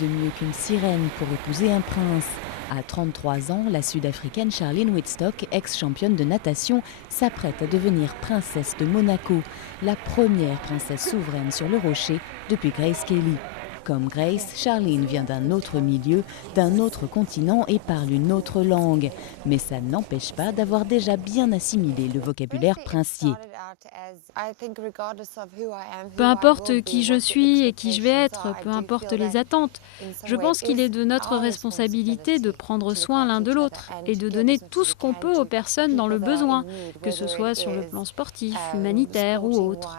de mieux qu'une sirène pour épouser un prince? À 33 ans, la Sud-Africaine Charlene Wittstock, ex-championne de natation, s'apprête à devenir princesse de Monaco, la première princesse souveraine sur le rocher depuis Grace Kelly. Comme Grace, Charlene vient d'un autre milieu, d'un autre continent et parle une autre langue. Mais ça n'empêche pas d'avoir déjà bien assimilé le vocabulaire princier. Peu importe qui je suis et qui je vais être, peu importe les attentes, je pense qu'il est de notre responsabilité de prendre soin l'un de l'autre et de donner tout ce qu'on peut aux personnes dans le besoin, que ce soit sur le plan sportif, humanitaire ou autre.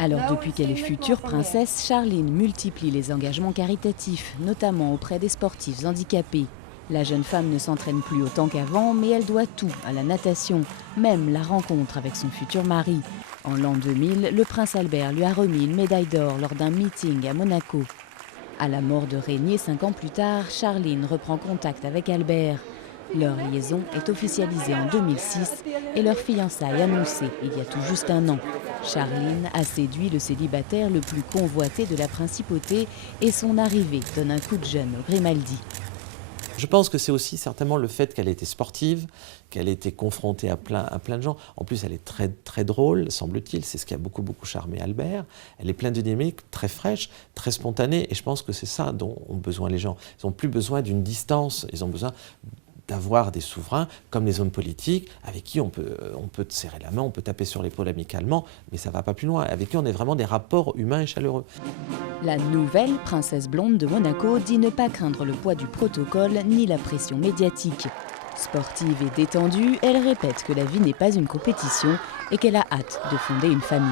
Alors depuis qu'elle est future princesse, Charlene multiplie les engagements caritatifs, notamment auprès des sportifs handicapés. La jeune femme ne s'entraîne plus autant qu'avant, mais elle doit tout à la natation, même la rencontre avec son futur mari. En l'an 2000, le prince Albert lui a remis une médaille d'or lors d'un meeting à Monaco. À la mort de Régnier 5 ans plus tard, Charlene reprend contact avec Albert. Leur liaison est officialisée en 2006 et leur fiançailles annoncée il y a tout juste un an. Charlene a séduit le célibataire le plus convoité de la principauté et son arrivée donne un coup de jeune au Grimaldi. Je pense que c'est aussi certainement le fait qu'elle était sportive, qu'elle ait été confrontée à plein de gens. En plus, elle est très drôle, semble-t-il. C'est ce qui a beaucoup charmé Albert. Elle est pleine de dynamique, très fraîche, très spontanée. Et je pense que c'est ça dont ont besoin les gens. Ils n'ont plus besoin d'une distance. Ils ont besoin d'avoir des souverains comme les hommes politiques avec qui on peut serrer la main, on peut taper sur l'épaule amicalement, mais ça ne va pas plus loin. Avec qui on est vraiment des rapports humains et chaleureux. La nouvelle princesse blonde de Monaco dit ne pas craindre le poids du protocole ni la pression médiatique. Sportive et détendue, elle répète que la vie n'est pas une compétition et qu'elle a hâte de fonder une famille.